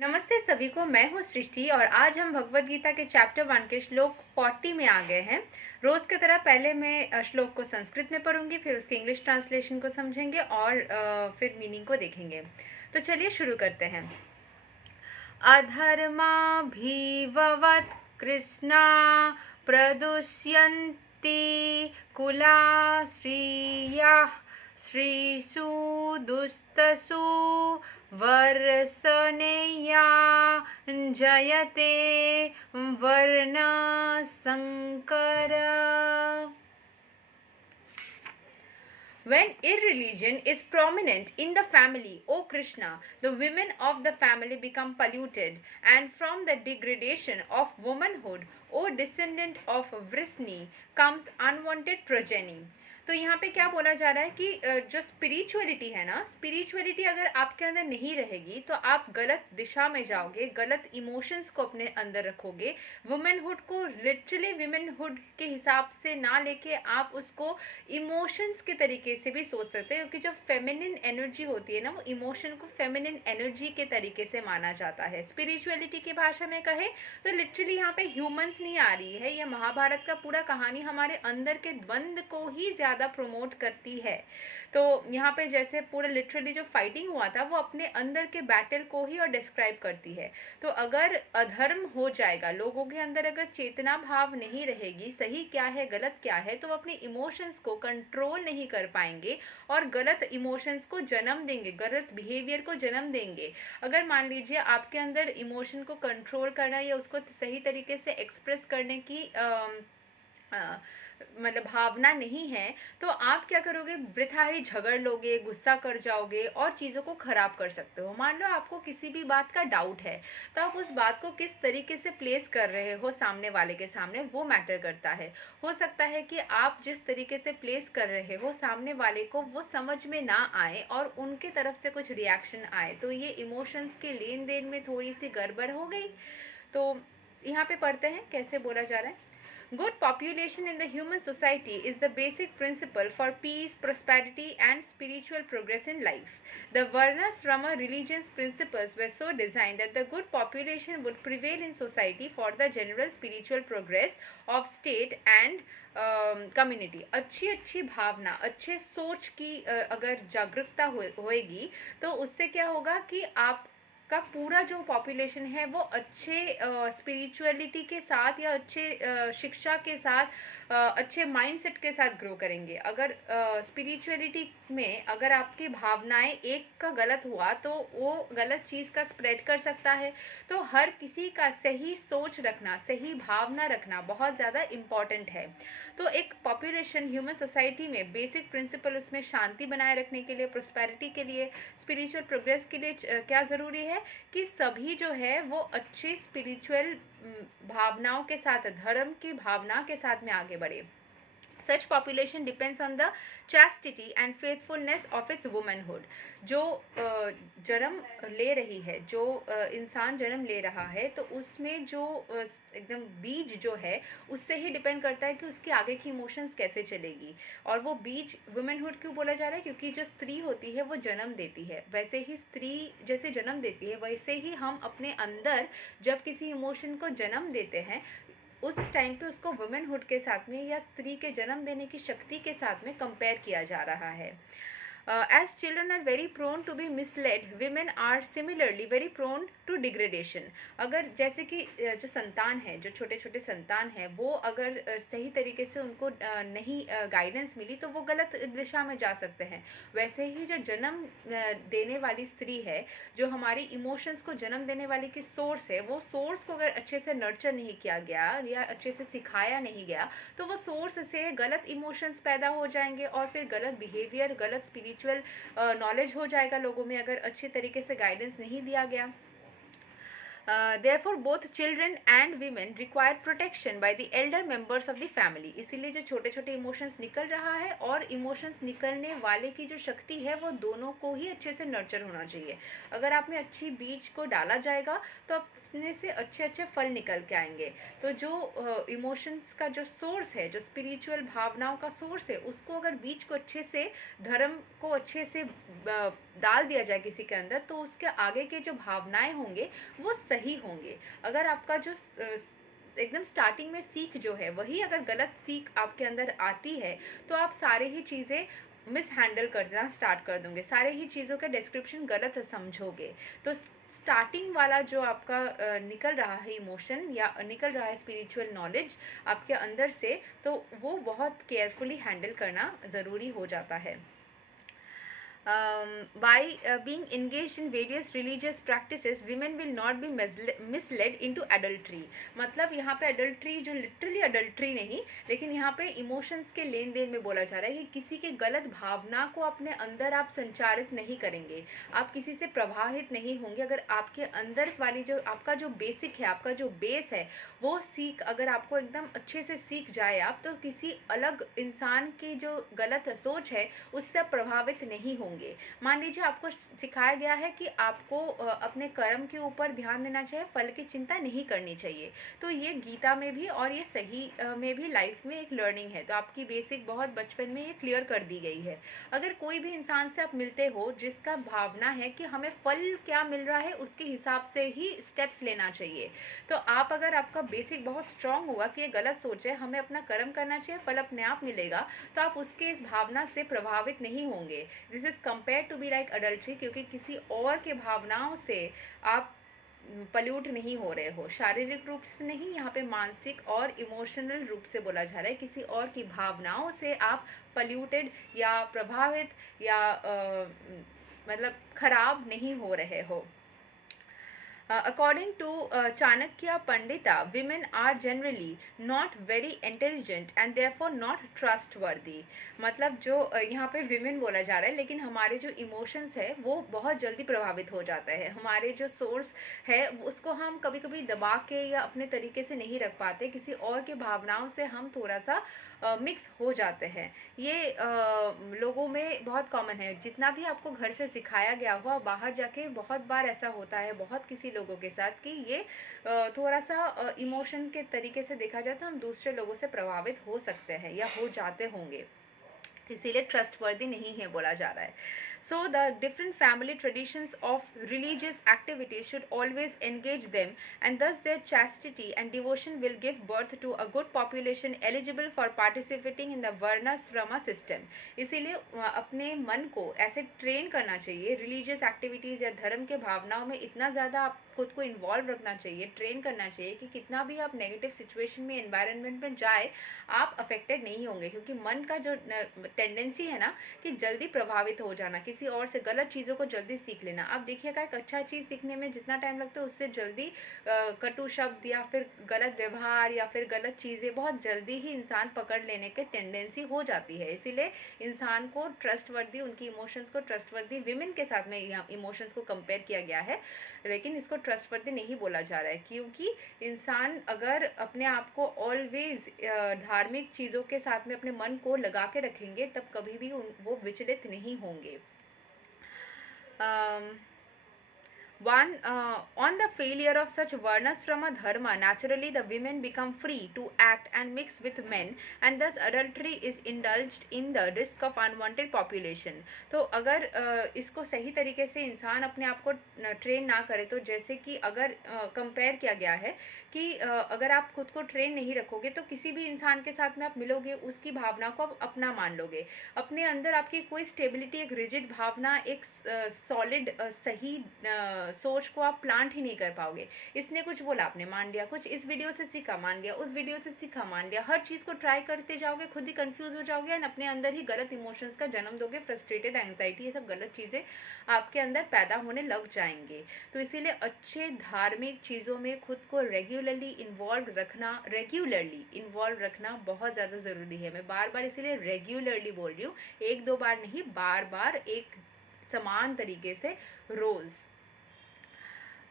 नमस्ते सभी को। मैं हूँ सृष्टि और आज हम भगवद गीता के चैप्टर 1 के श्लोक 40 में आ गए हैं। रोज की तरह पहले मैं श्लोक को संस्कृत में पढ़ूंगी, फिर उसके इंग्लिश ट्रांसलेशन को समझेंगे और फिर मीनिंग को देखेंगे। तो चलिए शुरू करते हैं। अधर्माभिववत् कृष्णा प्रदुष्यन्ति कुला श्रियः श्रीषु दुस्तसु वर्षनेया जयते वर्णसंकर। When irreligion is prominent in the family, O Krishna, the women of the family become polluted, and from the degradation of womanhood, O descendant of Vrisni, comes unwanted progeny. तो यहाँ पे क्या बोला जा रहा है कि जो स्पिरिचुअलिटी है ना, स्पिरिचुअलिटी अगर आपके अंदर नहीं रहेगी तो आप गलत दिशा में जाओगे, गलत इमोशंस को अपने अंदर रखोगे। वुमेनहुड को लिटरली वुमेनहुड के हिसाब से ना लेके आप उसको इमोशंस के तरीके से भी सोच सकते हैं, क्योंकि जो फेमिनिन एनर्जी होती है ना, वो इमोशन को फेमिनिन एनर्जी के तरीके से माना जाता है। स्पिरिचुअलिटी की भाषा में कहे तो लिटरली यहाँ पे ह्यूमंस नहीं आ रही है, यह महाभारत का पूरा कहानी हमारे अंदर के द्वंद्व को ही ज़्यादा प्रमोट करती है। तो यहाँ पे जैसे पूरा लिटरली जो फाइटिंग हुआ था वो अपने अंदर के बैटल को ही और डिस्क्राइब करती है। तो अगर अधर्म हो जाएगा, लोगों के अंदर अगर चेतना भाव नहीं रहेगी, सही क्या है गलत क्या है, तो वो अपने इमोशंस को कंट्रोल नहीं कर पाएंगे और गलत इमोशंस को जन्म देंगे, गलत बिहेवियर को जन्म देंगे। अगर मान लीजिए आपके अंदर इमोशन को कंट्रोल करना या उसको सही तरीके से एक्सप्रेस करने की मतलब भावना नहीं है, तो आप क्या करोगे, वृथा ही झगड़ लोगे, गुस्सा कर जाओगे और चीज़ों को खराब कर सकते हो। मान लो आपको किसी भी बात का डाउट है, तो आप उस बात को किस तरीके से प्लेस कर रहे हो सामने वाले के सामने, वो मैटर करता है। हो सकता है कि आप जिस तरीके से प्लेस कर रहे हो सामने वाले को वो समझ में ना आए और उनके तरफ से कुछ रिएक्शन आए, तो ये इमोशंस के लेन देन में थोड़ी सी गड़बड़ हो गई। तो यहाँ पे पढ़ते हैं कैसे बोला जा रहा है। Good population in the human society is the basic principle for peace, prosperity, and spiritual progress in life. The Varnasrama religion's principles were so designed that the good population would prevail in society for the general spiritual progress of state and community. अच्छी भावना, अच्छे सोच की अगर जागरूकता होएगी तो उससे क्या होगा कि आप का पूरा जो पॉपुलेशन है वो अच्छे स्पिरिचुअलिटी के साथ या अच्छे शिक्षा के साथ अच्छे माइंडसेट के साथ ग्रो करेंगे। अगर स्पिरिचुअलिटी में अगर आपकी भावनाएं एक का गलत हुआ तो वो गलत चीज़ का स्प्रेड कर सकता है। तो हर किसी का सही सोच रखना, सही भावना रखना बहुत ज़्यादा इम्पॉर्टेंट है। तो एक पॉपुलेशन ह्यूमन सोसाइटी में बेसिक प्रिंसिपल उसमें शांति बनाए रखने के लिए, प्रोस्पेरिटी के लिए, स्पिरिचुअल प्रोग्रेस के लिए क्या ज़रूरी है कि सभी जो है वो अच्छे स्पिरिचुअल भावनाओं के साथ, धर्म की भावना के साथ में आगे बढ़े। Such population depends on the chastity and faithfulness of its womanhood. जो जन्म ले रही है, जो इंसान जन्म ले रहा है, तो उसमें जो एकदम बीज जो है उससे ही डिपेंड करता है कि उसकी आगे की इमोशंस कैसे चलेगी। और वो बीज वुमेनहुड क्यों बोला जा रहा है, क्योंकि जो स्त्री होती है वो जन्म देती है। वैसे ही स्त्री जैसे जन्म देती है, वैसे ही हम अपने अंदर जब किसी इमोशन को जन्म देते हैं उस टाइम पे उसको वुमेनहुड के साथ में या स्त्री के जन्म देने की शक्ति के साथ में कंपेयर किया जा रहा है। As children are very prone to be misled, women are similarly very prone to degradation. अगर जैसे कि जो संतान है, जो छोटे छोटे संतान है, वो अगर सही तरीके से उनको नहीं गाइडेंस मिली तो वो गलत दिशा में जा सकते हैं। वैसे ही जो जन्म देने वाली स्त्री है, जो हमारी इमोशंस को जन्म देने वाली की सोर्स है, वो सोर्स को अगर अच्छे से नर्चर नहीं किया गया या अच्छे से सिखाया नहीं गया तो वो सोर्स से गलत इमोशंस पैदा हो जाएंगे और फिर गलत बिहेवियर, गलत स्पिरिचुअल नॉलेज हो जाएगा लोगों में, अगर अच्छे तरीके से गाइडेंस नहीं दिया गया। Therefore both children and women require protection by the elder members of the family. इसीलिए जो छोटे छोटे इमोशंस निकल रहा है और इमोशंस निकलने वाले की जो शक्ति है वो दोनों को ही अच्छे से नर्चर होना चाहिए. अगर आप में अच्छी बीज को डाला जाएगा तो अपने से अच्छे अच्छे फल निकल के आएंगे. तो जो इमोशंस का जो सोर्स है, जो स्पिरिचुअल भावनाओं का सोर्स है, उसको अगर बीज को अच्छे से, धर्म को अच्छे से डाल दिया जाए किसी के अंदर, तो उसके आगे के जो भावनाएं होंगे वो सही होंगे. अगर आपका जो एकदम स्टार्टिंग में सीख जो है वही अगर गलत सीख आपके अंदर आती है तो आप सारे ही चीज़ें मिस हैंडल करना स्टार्ट कर दोगे, सारे ही चीज़ों का डिस्क्रिप्शन गलत समझोगे. तो स्टार्टिंग वाला जो आपका निकल रहा है इमोशन या निकल रहा है स्पिरिचुअल नॉलेज आपके अंदर से, तो वो बहुत केयरफुली हैंडल करना ज़रूरी हो जाता है. By being engaged in various religious practices, women will not be misled into adultery. मतलब यहाँ पे adultery जो literally adultery नहीं, लेकिन यहाँ पे emotions के लेन देन में बोला जा रहा है कि किसी के गलत भावना को अपने अंदर आप संचारित नहीं करेंगे, आप किसी से प्रभावित नहीं होंगे. अगर आपके अंदर वाली जो आपका जो बेसिक है, आपका जो बेस है, वो सीख अगर आपको एकदम अच्छे से सीख जाए आप, तो किसी अलग इंसान की जो गलत सोच है उससे प्रभावित नहीं होंगे. मान लीजिए आपको सिखाया गया है कि आपको अपने कर्म के ऊपर ध्यान देना चाहिए, फल की चिंता नहीं करनी चाहिए. तो ये गीता में भी और ये सही में भी लाइफ में एक लर्निंग है. तो आपकी बेसिक बहुत बचपन में ये क्लियर कर दी गई है. अगर कोई भी इंसान से आप मिलते हो जिसका भावना है कि हमें फल क्या मिल रहा है उसके हिसाब से ही स्टेप्स लेना चाहिए, तो आप अगर आपका बेसिक बहुत स्ट्रांग होगा कि ये गलत सोच है, हमें अपना कर्म करना चाहिए, फल अपने आप मिलेगा, तो आप उसके इस भावना से प्रभावित नहीं होंगे. This is compare to be like adultery, क्योंकि किसी और के भावनाओं से आप पल्यूट नहीं हो रहे हो. शारीरिक रूप से नहीं, यहाँ पे मानसिक और इमोशनल रूप से बोला जा रहा है. किसी और की भावनाओं से आप पल्यूटेड या प्रभावित या मतलब खराब नहीं हो रहे हो. According to Chanakya Pandita, women are generally not very intelligent and therefore not trustworthy. मतलब जो यहाँ पे women बोला जा रहा है, लेकिन हमारे जो emotions है वो बहुत जल्दी प्रभावित हो जाता है. हमारे जो source है उसको हम कभी कभी दबा के या अपने तरीके से नहीं रख पाते, किसी और के भावनाओं से हम थोड़ा सा मिक्स हो जाते हैं. ये लोगों में बहुत कॉमन है. जितना भी आपको घर से सिखाया गया हुआ, बाहर जाके बहुत बार ऐसा होता है बहुत किसी लोगों के साथ कि ये थोड़ा सा इमोशन के तरीके से देखा जाए तो हम दूसरे लोगों से प्रभावित हो सकते हैं या हो जाते होंगे, इसीलिए ट्रस्टवर्दी नहीं है बोला जा रहा है. So the different family traditions of religious activities should always engage them, and thus their chastity and devotion will give birth to a good population eligible for participating in the varnasrama system. इसीलिए अपने मन को ऐसे train करना चाहिए, religious activities या धर्म के भावनाओं में इतना ज़्यादा आप खुद को इन्वॉल्व रखना चाहिए, ट्रेन करना चाहिए कि कितना भी आप नेगेटिव सिचुएशन में, एनवायरनमेंट में जाए, आप अफेक्टेड नहीं होंगे. क्योंकि मन का जो टेंडेंसी है ना कि जल्दी प्रभावित हो जाना, किसी और से गलत चीज़ों को जल्दी सीख लेना. आप देखिएगा एक अच्छा चीज़ सीखने में जितना टाइम लगता है उससे जल्दी कटु शब्द या फिर गलत व्यवहार या फिर गलत चीज़ें बहुत जल्दी ही इंसान पकड़ लेने के टेंडेंसी हो जाती है. इसीलिए इंसान को ट्रस्टवर्दी, उनकी इमोशंस को ट्रस्टवर्दी, विमेन के साथ में यहाँ इमोशंस को कंपेयर किया गया है, लेकिन इसको ट्रस्टवर्दी नहीं बोला जा रहा है. क्योंकि इंसान अगर अपने आप को ऑलवेज धार्मिक चीज़ों के साथ में अपने मन को लगा के रखेंगे तब कभी भी वो विचलित नहीं होंगे. On the failure of such varnasrama dharma, naturally the women become free to act and mix with men, and thus adultery is indulged in the risk of unwanted population. तो अगर इसको सही तरीके से इंसान अपने आप को ट्रेन ना करे, तो जैसे कि अगर कंपेयर किया गया है कि अगर आप खुद को ट्रेन नहीं रखोगे तो किसी भी इंसान के साथ में आप मिलोगे, उसकी भावना को आप अपना मान लोगे. अपने अंदर आपकी कोई स्टेबिलिटी, एक रिजिड भावना, एक सॉलिड सही सोच को आप प्लांट ही नहीं कर पाओगे. इसने कुछ बोला आपने मान लिया, कुछ इस वीडियो से सीखा मान लिया, उस वीडियो से सीखा मान लिया, हर चीज़ को ट्राई करते जाओगे, खुद ही कंफ्यूज हो जाओगे और अपने अंदर ही गलत इमोशंस का जन्म दोगे. फ्रस्ट्रेटेड, एंग्जाइटी, ये सब गलत चीज़ें आपके अंदर पैदा होने लग जाएंगे. तो इसीलिए अच्छे धार्मिक चीज़ों में खुद को रेगुलरली इन्वॉल्व रखना बहुत ज़्यादा ज़रूरी है. मैं बार बार इसीलिए रेगुलरली बोल रही हूँ, एक दो बार नहीं, बार बार एक समान तरीके से रोज़.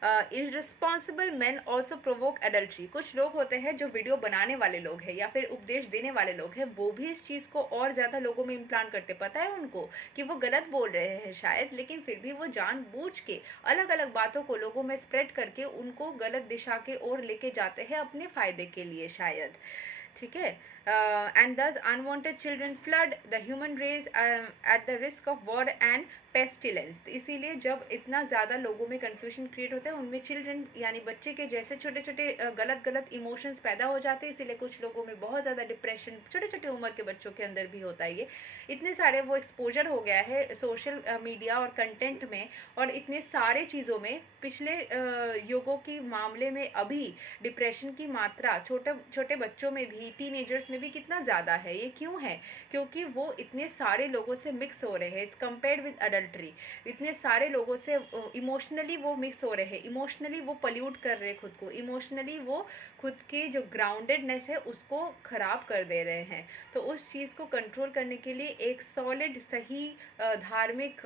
Irresponsible man also provoke adultery. कुछ लोग होते हैं जो वीडियो बनाने वाले लोग हैं या फिर उपदेश देने वाले लोग हैं, वो भी इस चीज़ को और ज़्यादा लोगों में इम्प्लांट करते। पता है उनको कि वो गलत बोल रहे हैं शायद, लेकिन फिर भी वो जानबूझ के अलग अलग बातों को लोगों में स्प्रेड करके उनको गलत दिशा के ओर लेके जाते हैं अपने फ़ायदे के लिए शायद। ठीक है। And thus unwanted children flood the human race at the risk of war and pestilence. इसीलिए जब इतना ज़्यादा लोगों में कन्फ्यूजन क्रिएट होता है, उनमें चिल्ड्रन यानी बच्चे के जैसे छोटे छोटे गलत गलत इमोशंस पैदा हो जाते हैं। इसीलिए कुछ लोगों में बहुत ज़्यादा डिप्रेशन छोटे छोटे उम्र के बच्चों के अंदर भी होता है। ये इतने सारे वो एक्सपोजर हो गया है सोशल मीडिया और कंटेंट में, और इतने सारे चीज़ों में पिछले युगों के मामले में अभी डिप्रेशन की मात्रा छोटे छोटे बच्चों में भी, टीनेजर्स में भी कितना ज़्यादा है। ये क्यों है? क्योंकि वो इतने सारे लोगों से मिक्स हो रहे हैं। It's compared with adultery. इतने सारे लोगों से इमोशनली वो मिक्स हो रहे हैं, इमोशनली वो पल्यूट कर रहे हैं खुद को, इमोशनली वो खुद की जो ग्राउंडेडनेस है उसको ख़राब कर दे रहे हैं। तो उस चीज़ को कंट्रोल करने के लिए एक सॉलिड सही धार्मिक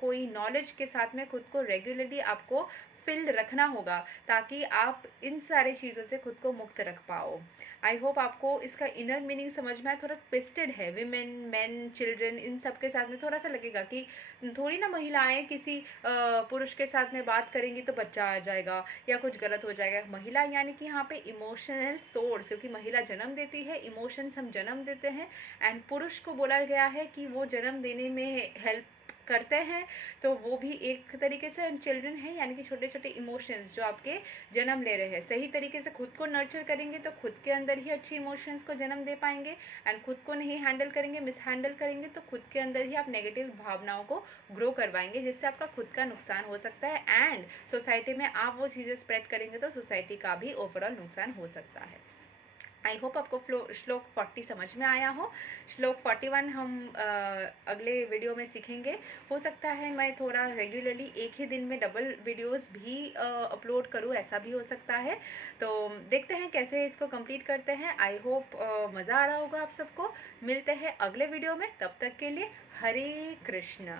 कोई नॉलेज के साथ में खुद को रेगुलरली आपको फिल्ड रखना होगा, ताकि आप इन सारी चीज़ों से खुद को मुक्त रख पाओ। आई होप आपको इसका इनर मीनिंग समझ में आए। थोड़ा ट्विस्टेड है, विमेन, मैन, चिल्ड्रन, इन सब के साथ में थोड़ा सा लगेगा कि थोड़ी ना महिलाएं किसी पुरुष के साथ में बात करेंगी तो बच्चा आ जाएगा या कुछ गलत हो जाएगा। महिला यानी कि यहाँ पे इमोशनल सोर्स, क्योंकि महिला जन्म देती है, इमोशंस हम जन्म देते हैं। एंड पुरुष को बोला गया है कि वो जन्म देने में हेल्प करते हैं, तो वो भी एक तरीके से चिल्ड्रन है, यानी कि छोटे छोटे इमोशंस जो आपके जन्म ले रहे हैं। सही तरीके से खुद को नर्चर करेंगे तो खुद के अंदर ही अच्छी इमोशंस को जन्म दे पाएंगे। एंड खुद को नहीं हैंडल करेंगे, मिस हैंडल करेंगे, तो खुद के अंदर ही आप नेगेटिव भावनाओं को ग्रो करवाएंगे, जिससे आपका खुद का नुकसान हो सकता है। एंड सोसाइटी में आप वो चीज़ें स्प्रेड करेंगे तो सोसाइटी का भी ओवरऑल नुकसान हो सकता है। आई होप आपको श्लोक 40 समझ में आया हो। श्लोक 41 हम अगले वीडियो में सीखेंगे। हो सकता है मैं थोड़ा रेगुलरली एक ही दिन में डबल वीडियोस भी अपलोड करूँ, ऐसा भी हो सकता है। तो देखते हैं कैसे इसको कंप्लीट करते हैं। आई होप मज़ा आ रहा होगा आप सबको। मिलते हैं अगले वीडियो में, तब तक के लिए हरे कृष्ण।